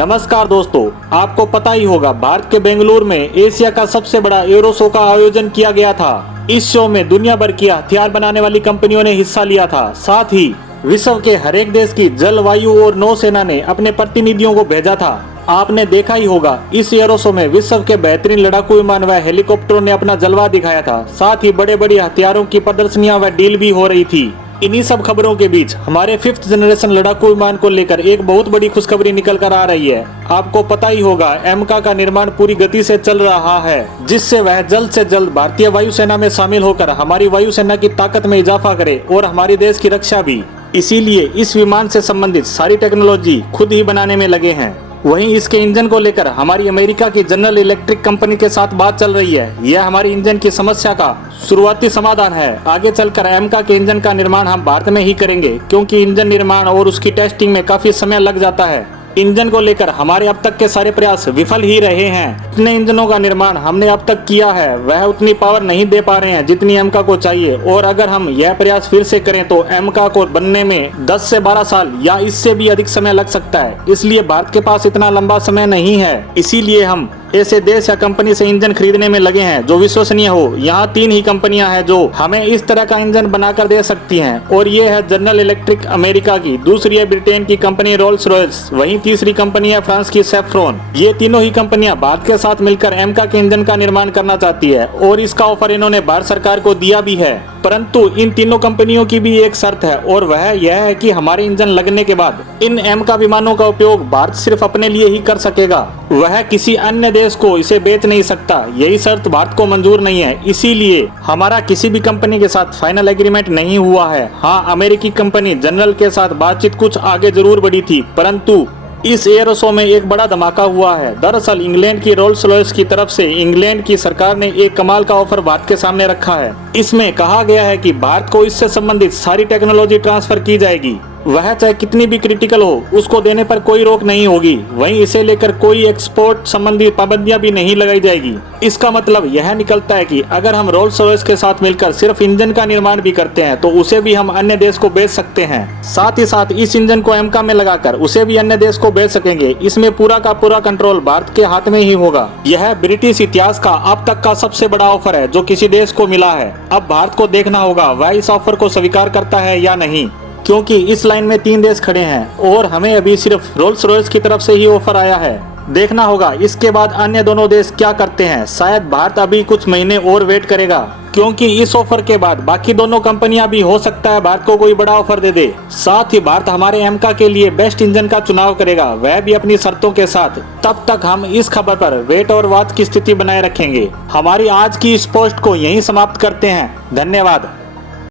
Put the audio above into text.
नमस्कार दोस्तों, आपको पता ही होगा भारत के बेंगलुरु में एशिया का सबसे बड़ा एरो शो का आयोजन किया गया था। इस शो में दुनिया भर की हथियार बनाने वाली कंपनियों ने हिस्सा लिया था। साथ ही विश्व के हर एक देश की जल, वायु और नौसेना ने अपने प्रतिनिधियों को भेजा था। आपने देखा ही होगा, इस एरो शो में विश्व के बेहतरीन लड़ाकू विमान व हेलीकॉप्टरों ने अपना जलवा दिखाया था। साथ ही बड़े बड़े हथियारों की प्रदर्शनियां व डील भी हो रही थी। इन्हीं सब खबरों के बीच हमारे 5th जनरेशन लड़ाकू विमान को लेकर एक बहुत बड़ी खुशखबरी निकल कर आ रही है। आपको पता ही होगा, एमका का निर्माण पूरी गति से चल रहा है, जिससे वह जल्द से जल्द भारतीय वायुसेना में शामिल होकर हमारी वायुसेना की ताकत में इजाफा करे और हमारे देश की रक्षा भी। इसीलिए इस विमान से संबंधित सारी टेक्नोलॉजी खुद ही बनाने में लगे हैं। वहीं इसके इंजन को लेकर हमारी अमेरिका की जनरल इलेक्ट्रिक कंपनी के साथ बात चल रही है। यह हमारी इंजन की समस्या का शुरुआती समाधान है। आगे चलकर एमका के इंजन का निर्माण हम भारत में ही करेंगे, क्योंकि इंजन निर्माण और उसकी टेस्टिंग में काफी समय लग जाता है। इंजन को लेकर हमारे अब तक के सारे प्रयास विफल ही रहे हैं। जितने इंजनों का निर्माण हमने अब तक किया है, वह उतनी पावर नहीं दे पा रहे हैं जितनी एमका को चाहिए। और अगर हम यह प्रयास फिर से करें तो एमका को बनने में 10 से 12 साल या इससे भी अधिक समय लग सकता है। इसलिए भारत के पास इतना लंबा समय नहीं है। इसीलिए हम ऐसे देश या कंपनी से इंजन खरीदने में लगे हैं जो विश्वसनीय हो। यहाँ 3 ही कंपनियां हैं जो हमें इस तरह का इंजन बनाकर दे सकती हैं, और ये है जनरल इलेक्ट्रिक अमेरिका की, दूसरी है ब्रिटेन की कंपनी रोल्स रॉयस, वहीं तीसरी कंपनी है फ्रांस की सेफ्रॉन। ये तीनों ही कंपनियां भारत के साथ मिलकर एमका के इंजन का निर्माण करना चाहती है, और इसका ऑफर इन्होंने भारत सरकार को दिया भी है। परंतु इन तीनों कंपनियों की भी एक शर्त है, और वह यह है कि हमारे इंजन लगने के बाद इन एमका विमानों का उपयोग भारत सिर्फ अपने लिए ही कर सकेगा। वह किसी अन्य देश को इसे बेच नहीं सकता। यही शर्त भारत को मंजूर नहीं है। इसीलिए हमारा किसी भी कंपनी के साथ फाइनल एग्रीमेंट नहीं हुआ है। हाँ, अमेरिकी कंपनी जनरल के साथ बातचीत कुछ आगे जरूर बढ़ी थी, परंतु इस एरो शो में एक बड़ा धमाका हुआ है। दरअसल इंग्लैंड की रोल्स रॉयस की तरफ से इंग्लैंड की सरकार ने एक कमाल का ऑफर भारत के सामने रखा है। इसमें कहा गया है कि भारत को इससे संबंधित सारी टेक्नोलॉजी ट्रांसफर की जाएगी। वह चाहे कितनी भी क्रिटिकल हो, उसको देने पर कोई रोक नहीं होगी। वहीं इसे लेकर कोई एक्सपोर्ट संबंधी पाबंदियां भी नहीं लगाई जाएगी। इसका मतलब यह निकलता है कि अगर हम रोल्स रॉयस के साथ मिलकर सिर्फ इंजन का निर्माण भी करते हैं तो उसे भी हम अन्य देश को बेच सकते हैं। साथ ही साथ इस इंजन को एमका में लगाकर उसे भी अन्य देश को बेच सकेंगे। इसमें पूरा का पूरा कंट्रोल भारत के हाथ में ही होगा। यह ब्रिटिश इतिहास का अब तक का सबसे बड़ा ऑफर है जो किसी देश को मिला है। अब भारत को देखना होगा वह इस ऑफर को स्वीकार करता है या नहीं, क्योंकि इस लाइन में 3 देश खड़े हैं और हमें अभी सिर्फ रोल्स रॉयस की तरफ से ही ऑफर आया है। देखना होगा इसके बाद अन्य दोनों देश क्या करते हैं। शायद भारत अभी कुछ महीने और वेट करेगा, क्योंकि इस ऑफर के बाद बाकी दोनों कंपनियां भी हो सकता है भारत को कोई बड़ा ऑफर दे दे। साथ ही भारत हमारे एमका के लिए बेस्ट इंजन का चुनाव करेगा, वह भी अपनी शर्तों के साथ। तब तक हम इस खबर पर वेट और वॉच की स्थिति बनाए रखेंगे। हमारी आज की इस पोस्ट को यहीं समाप्त करते हैं। धन्यवाद।